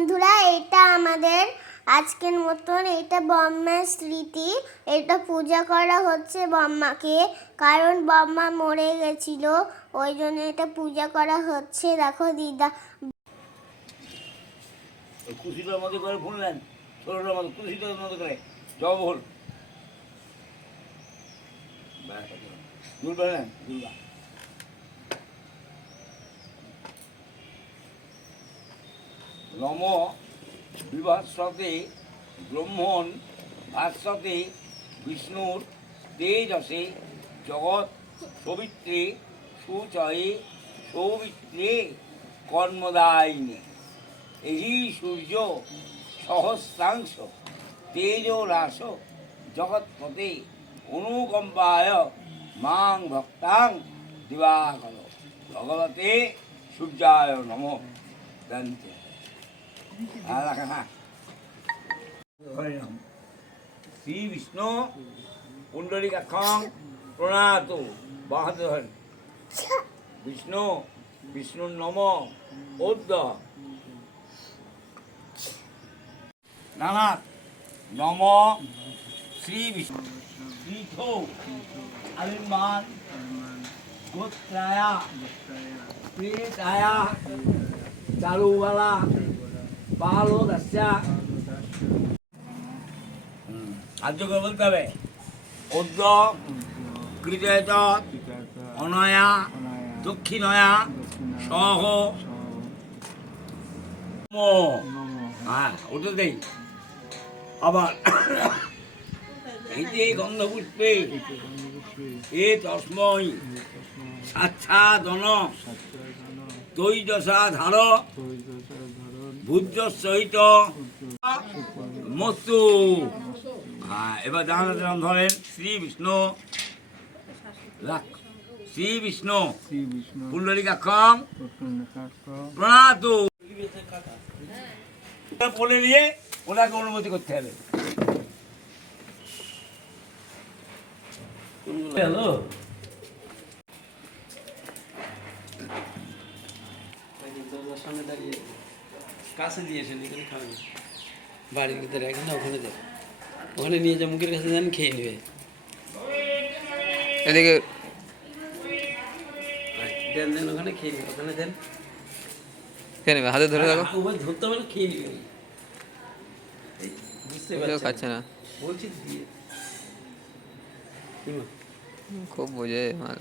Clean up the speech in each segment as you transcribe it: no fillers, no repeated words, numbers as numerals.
বন্ধুরা, এটা আমাদের আজকের মতন এটা বম্মার স্মৃতি। এটা পূজা করা হচ্ছে বম্মাকে, কারণ বম্মা মরে গেছিল, ওই জন্য এটা পূজা করা হচ্ছে। দেখো দিদা খুশিটার মতো করে ফুললেন, ছোটটার মতো খুশিটার মতো করে জব হল দুলবেন দুর্গা। নম বিভাসতে ব্রহ্মণ ভাস্বতে বিষ্ণুর তেজসে জগৎ সবিত্রে সুচয়ে সৌমিত্রে কর্মদায়িনী। এই সূর্য সহস্রাংশ তেজরাস জগৎপতে অনুকম্পায় মাং ভক্তাং দিবাকর ভগবতে সূর্যায় নমঃ। শ্রী বিষ্ণু পুণ্ডরীকাক্ষং প্রণাত বাহাতে ধরেন। বিষ্ণু বিষ্ণুর নম ওদ্য নানাথ নম শ্রী বিষ্ণু শ্রীথ আবির্মান গোত্রায়া প্রেতায়া চারুবালা বালোদস্যা। আর্য করে বলতে হবে ওদ্য কৃতয় অনয়া দক্ষিণয়া সহ। হ্যাঁ ওটা দেই। আবার এই যে গন্ধপুষ্পে এ তস্মৈ সাচ্ছাদন তৈজসা ধার ভূজ্য সহিত মস্তু। হ্যাঁ এবার দান ধরেন। শ্রী বিষ্ণু শ্রী বিষ্ণু পুণ্ডরীকাক্ষং প্রণাত বলে নিয়ে ওনাকে অনুমতি করতে হবে। হ্যালো সামনে দাঁড়িয়ে কাছে দিয়েছেন, এখানে খাবেন বাড়ির ভিতরে এখন না, ওখানে যাবে, ওখানে নিয়ে যা মুখের কাছে যান, খেয়ে নেবে। এদিকে দেন দেন, ওখানে খেয়ে নেবে, ওখানে দেন খেয়ে নেবে, হাতে ধরে রাখো, ধরতে হবে না, খেয়ে নেবে। বুঝতে পারছি খাচ্ছে না বলছি দিয়ে খুব বোঝে মাল।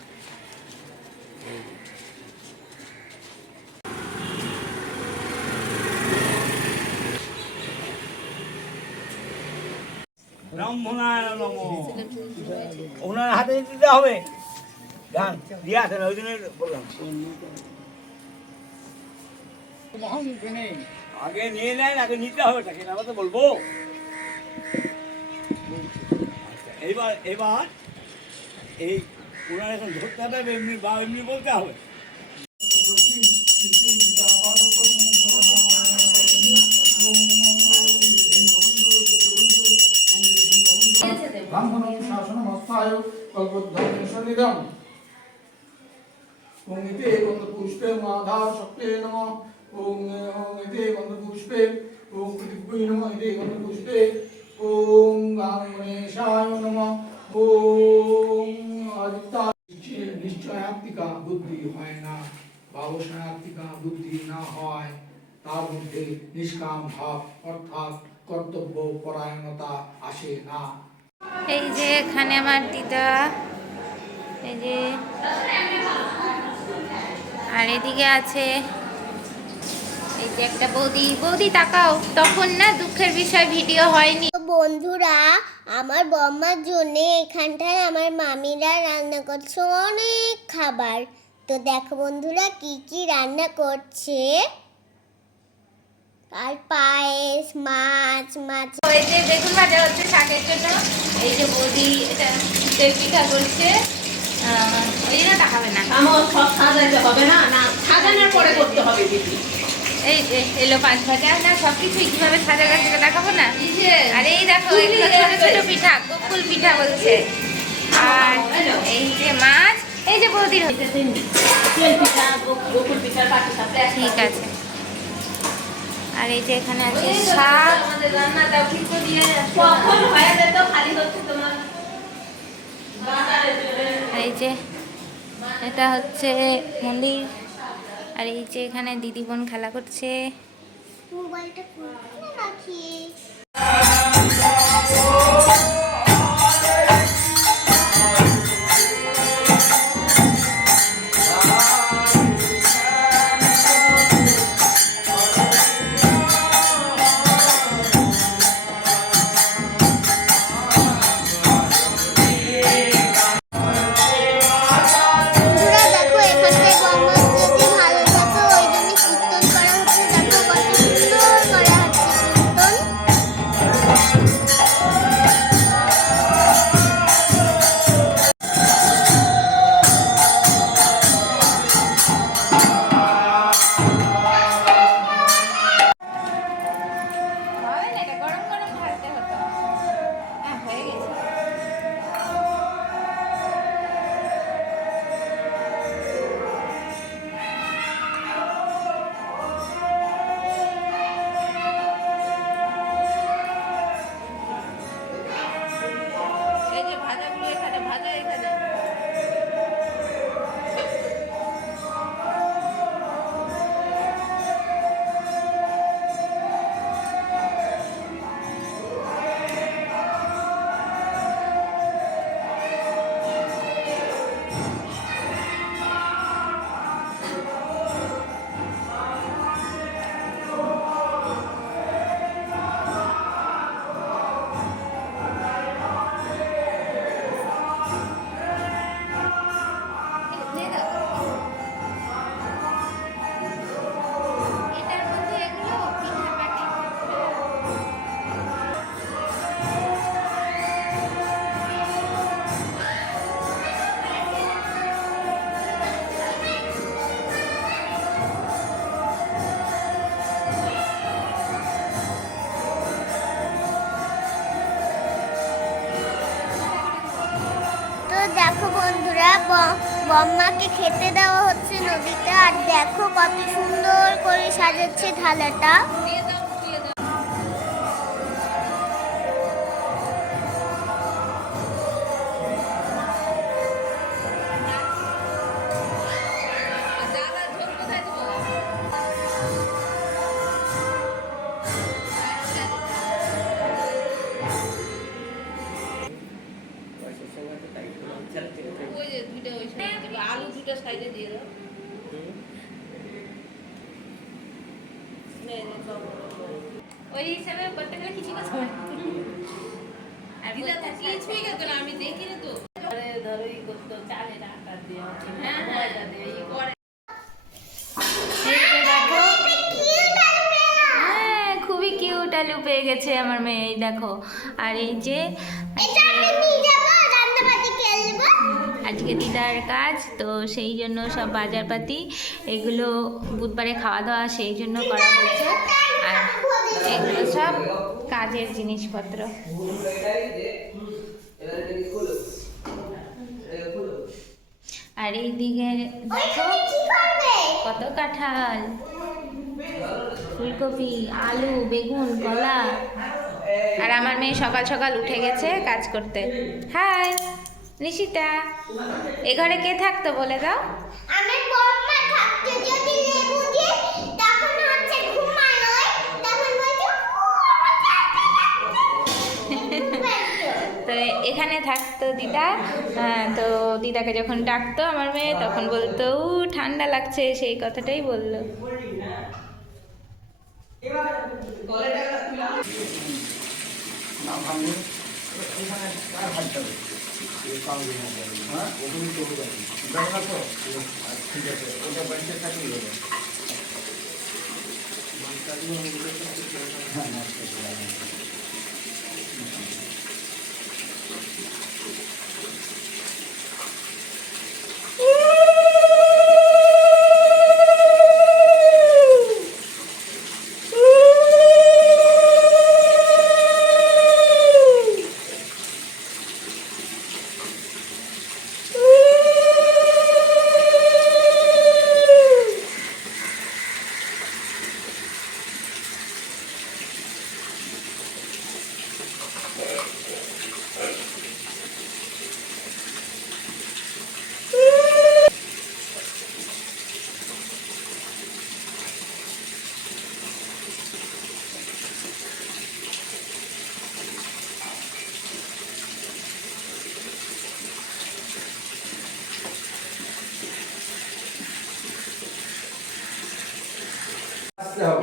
ব্রাহ্মণায় নমঃ। ওনার হাতে দিতে হবে, গান দিয়ে আসেন, ওই জন্য বললাম আগে নিয়ে নেন, আগে নিতে হবে তাকে, না তো বলবো। এইবার এবার এই ওনার এখন ধরতে হবে এমনি বা এমনি বলতে হবে। ব্রাহ্মণ শাসনমস্থায় কল্পোদ্ধর্মসন্নিধম ওং ইতি গন্ধপুষ্পে মাধার শক্তে নমঃ। ওং ইতি গন্ধপুষ্পে ওং পৃথিবী নমঃ ইতি গন্ধপুষ্পে ওং গণেশায় নমঃ। ওং আদিত্য। নিশ্চয়াত্মিকা বুদ্ধি হয় না, ভাবসায়াত্মিকা বুদ্ধি না হয়, তার মধ্যে নিষ্কাম ভাব অর্থাৎ কর্তব্য পরায়ণতা আসে না। এই যে এখানে আমার দিদা, এই যে, আর এদিকে আছে এই যে একটা বৌদি। বৌদি তাকাও, তখন না দুঃখের বিষয় ভিডিও হয়নি। তো বন্ধুরা, আমার বম্মার জন্য এখানটায় আমার মামিরা রান্না করছে অনেক খাবার। তো দেখো বন্ধুরা কি কি রান্না করছে। আর পায়েস, মাছ মাছ ওই যে বেগুন ভাজা হচ্ছে শাকের জন্য। এই যে বৌদি এটা তেল পিঠা করছে, ওই না দেখাবে না, সব সাজাইতে হবে না, না সাজানোর পরে করতে হবে দিদি। এই যে এলো পাঁচ ভাজা, না সবকিছুই কিভাবে সাজা গাছ দেখাবো না। আর এই দেখো এগুলো ছোট ছোট পিঠা, গোকুল পিঠা বলছে। আর এই যে মাছ, এই যে বৌদির তেল পিঠা, গোকুল পিঠা, পাটি সাপটা। ঠিক আছে। আর এই যে এখানে আছে শাক। আমাদের রান্নাটা ঠিক দিয়ে কখন হয়ে যেত খালি হচ্ছে তোমার আর এই যে এটা হচ্ছে মন্দির। আর এই যে এখানে দিদি বোন খেলা করছে। মোবাইলটা কোথায় রাখি? বন্ধুরা দেখো এখানটায় বম্মা যদি ভালো থাকে ওই জন্য কীর্তন করা হচ্ছে। দেখো কত সুন্দর করা হচ্ছে কীর্তন। হবে না, এটা গরম গরম ঢালতে হতো। হ্যাঁ, হয়ে গেছে। এই যে ভাজাগুলো এখানে, ভাজা এখানে। দিয়ে দাও। এটার মধ্যে এগুলো পিঠা পাটি। তো দেখো বন্ধুরা বম্মাকে খেতে দেওয়া হচ্ছে নদীতে। আর দেখো কত সুন্দর করে সাজাচ্ছে থালাটা। দিয়ে দাও, দিয়ে দাও। দাদা ঝোল কোথায় দেবো? ওই যে দুইটা ওই সাইডে দেবে, আলু দুটো সাইডে দিয়ে দাও। ওই হিসাবে করতে গেলে কিছু কথা হয়। আর দিদা তো কিছুই করতো না, আমি দেখিনি তো। ধরো ই করতো চালের আটা দিয়ে হ্যাঁ, ময়দা দিয়ে ই করে। এই যে দেখো, হ্যাঁ খুবই কিউট আলু পেয়ে গেছে আমার মেয়ে। এই দেখো, আর এই যে এটা আমি নিয়ে যাবো, রান্নাবাড়ি খেলবো। আজকে দিদার কাজ, তো সেই জন্য সব বাজারপাতি এগুলো বুধবারে খাওয়া দাওয়া সেই জন্য করা হয়েছে। আর এগুলো সব কাজের জিনিসপত্র। আর এইদিকে দেখো কি করবে? কত কাঁঠাল, ফুলকপি, আলু, বেগুন, কলা। আর আমার মেয়ে সকাল সকাল উঠে গেছে কাজ করতে। হাই নিশিতা, এ ঘরে কে থাকতো বলে দাও? আমার বম্মা থাকতে যদি লেবু দিয়ে তখন হচ্ছে ঘুমানো, তখন বলছে ও আমার থাকতে তো এখানে থাকতো দিদা। তো দিদাকে যখন ডাকতো আমার মেয়ে তখন বলতো ও ঠান্ডা লাগছে, সেই কথাটাই বললো। না ভাঙলে এখানে কার ভাবতে হবে? হ্যাঁ ওখানে চলে যাবে। যাবে না তো? ঠিক আছে, ওটা বাড়িতে থাকলেই হবে। হ্যাঁ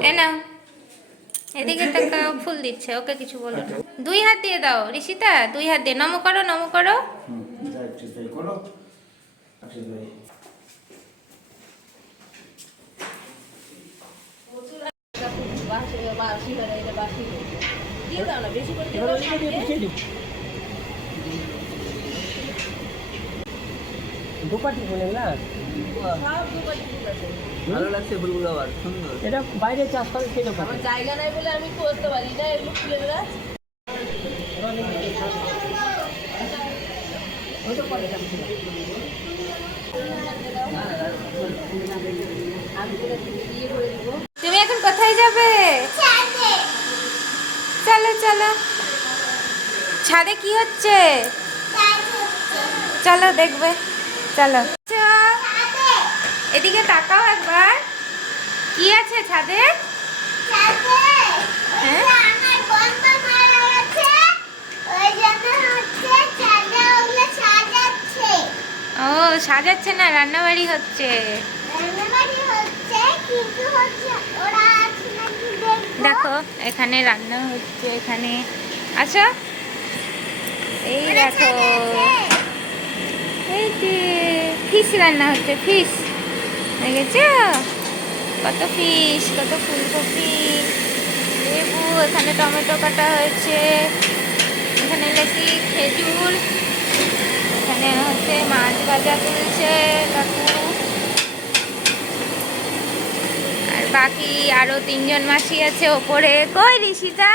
এ নাও, এদিকে তাকাও, ফুল দিচ্ছে, ওকে কিছু বলো না। 2 হাত দিয়ে দাও ঋষিতা, 2 হাত দিয়ে নমো করো, নমো করো। যাই ঠিক তাই করো। আচ্ছা যাই। দুপাটি ফুল এগুলা ভালো লাগছে ফুলগুলো, আবার সুন্দর। এটা বাইরে চাষ করে কিরকম? আমার জায়গা নাই বলে আমি করতে পারি না এগুলো ফুলের গাছ। তুমি এখন কোথায় যাবে? চলো চলো, ছাদে কি হচ্ছে চলো দেখবে, চলো। এদিকে তাকাও একবার, কি আছে ছাদে? হ্যাঁ? ও সাজাচ্ছে না, রান্নাবাড়ি হচ্ছে। দেখো এখানে রান্না হচ্ছে, এখানে আচ্ছা এই দেখো, এই যে ফিশ রান্না হচ্ছে, ফিশ দেখেছ? কত ফিশ, কত ফুলকপি, লেবু, এখানে টমেটো কাটা হয়েছে, এখানে লেসি খেজুর, এখানে হচ্ছে মাছ ভাজা তুলছে কাকু, আর বাকি আরো 3 জন মাসি আছে ওপরে। কই ঋষিতা?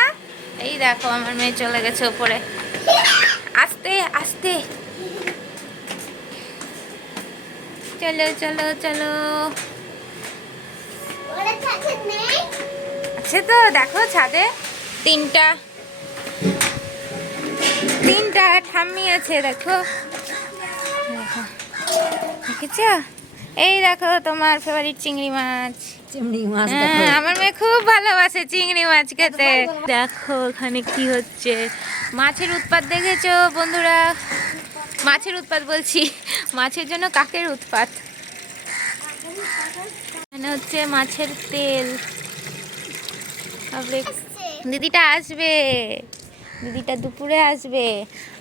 এই দেখো আমার মেয়ে চলে গেছে ওপরে, আস্তে আস্তে, চলো চলো চলো। আছে তো, দেখো ছাদে তিনটা ঠাম্মি আছে, দেখো দেখো, দেখেছ? এই দেখো তোমার ফেভারিট চিংড়ি মাছ। হ্যাঁ, আমার মেয়ে খুব ভালোবাসে চিংড়ি মাছ খেতে। দেখো ওখানে কি হচ্ছে, মাছের উৎপাত দেখেছো বন্ধুরা? মাছের উৎপাত বলছি, মাছের জন্য কাকের উৎপাত। এখানে হচ্ছে মাছের তেল। দিদিটা আসবে, দিদিটা দুপুরে আসবে।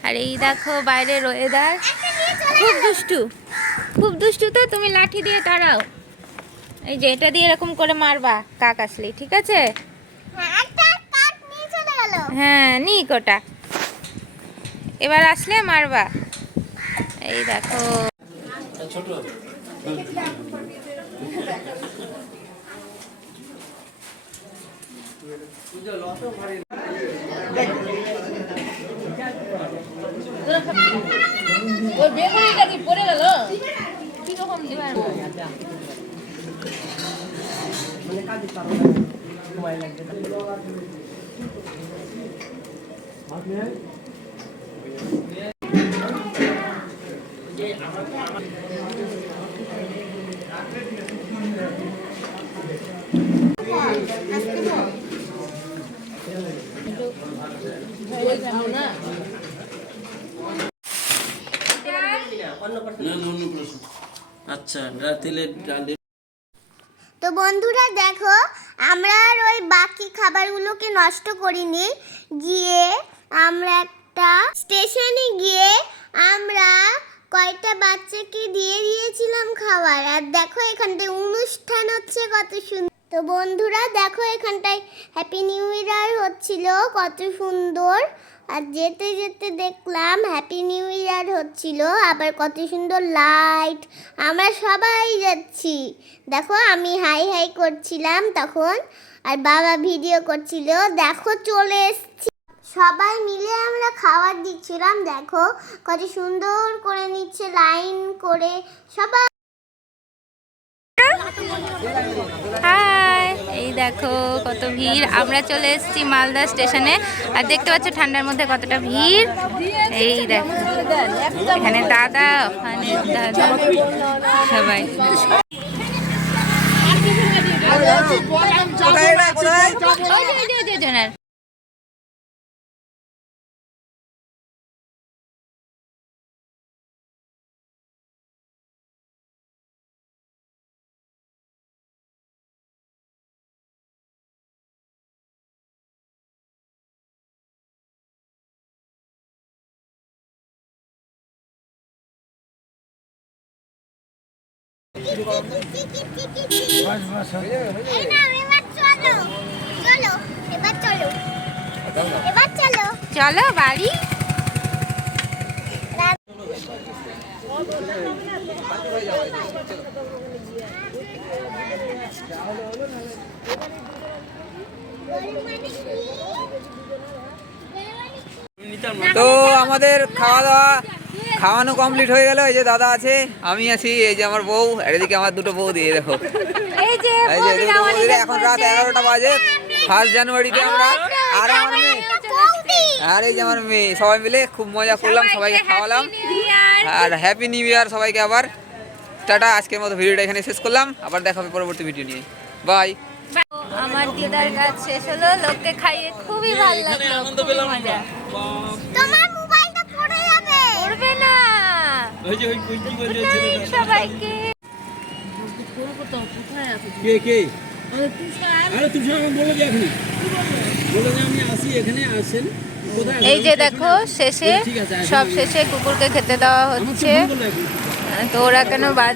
আর এই দেখো বাইরের ওয়েদার, খুব দুষ্টু, খুব দুষ্টু। তো তুমি লাঠি দিয়ে তাড়াও, এই যে এটা দিয়ে এরকম করে মারবা কাক আসলে, ঠিক আছে? হ্যাঁ নিক ওটা, এবার আসলে মারবা। এই দেখো ছোট ওই বেগুনিটা কি পড়ে গেল? কিরকম দিবার? আচ্ছা তেলের ডালে। তো বন্ধুরা দেখো, আমরা আর ওই বাকি খাবারগুলোকে নষ্ট করিনি, গিয়ে আমরা একটা স্টেশনে গিয়ে আমরা কয়টা বাচ্চাকে দিয়ে দিয়েছিলাম খাবার। আর দেখো এখানটায় অনুষ্ঠান হচ্ছে, কত সুন্দর। তো বন্ধুরা দেখো এখানটায় হ্যাপি নিউ ইয়ার হচ্ছিল, কত সুন্দর। আর যেতে যেতে দেখলাম হ্যাপি নিউ ইয়ার হচ্ছিল, আবার কত সুন্দর লাইট। আমরা সবাই যাচ্ছি, দেখো আমি হাই হাই করছিলাম তখন, আর বাবা ভিডিও করছিল। দেখো চলে এসছি, সবাই মিলে আমরা খাবার দিচ্ছিলাম, দেখো কত সুন্দর করে নিচ্ছে লাইন করে সবাই। হাই, এই দেখো কত ভিড়। আমরা চলে এসেছি মালদা স্টেশনে, আর দেখতে পাচ্ছ ঠান্ডার মধ্যে কতটা ভিড়। এই দেখো এখানে দাদা, ওখানে দাদা, সবাই। ওই যে জনের বাস বাস হয়ে যাবে এই না এবার চলো চলো এবার চলো এবার চলো চলো বাড়ি। তো আমাদের খাওয়া দাওয়া খাওয়ানো কমপ্লিট হয়ে গেল। এই যে দাদা আছে, আমি আছি, এই যে আমার বউ, আর এদিকে আমার দুটো বউ দিয়ে দেখো, এই যে এই যে দুটো বউ দিয়ে। এখন রাত 11টা বাজে, 1 জানুয়ারিতে আমরা আর আমার মেয়ে আর এই যে আমার মেয়ে সবাই মিলে খুব মজা করলাম, সবাইকে খাওয়ালাম। আর হ্যাপি নিউ ইয়ার সবাইকে। আবার টাটা, আজকের মতো ভিডিওটা এখানে শেষ করলাম, আবার দেখা হবে পরবর্তী ভিডিও নিয়ে। বাই। আমার দিদার কাজ শেষ হলো, লোককে খাইয়ে খুবই ভালো লাগলো, খুবই মজা। তোমার মোবাইলটা পড়ে যাবে করবে না ওই যে ওই কুঞ্চি Good night সবাইকে। কে কে আরে তুষার আমি বলে যে এখনই বলে যে আমি আসি, এখানে আসেন কোথায়? এই যে দেখো শেষে ঠিক আছে, সব শেষে কুকুরকে খেতে দেওয়া আমার তো হচ্ছে। ফোন করলো এখন। তো ওরা কেন বাদ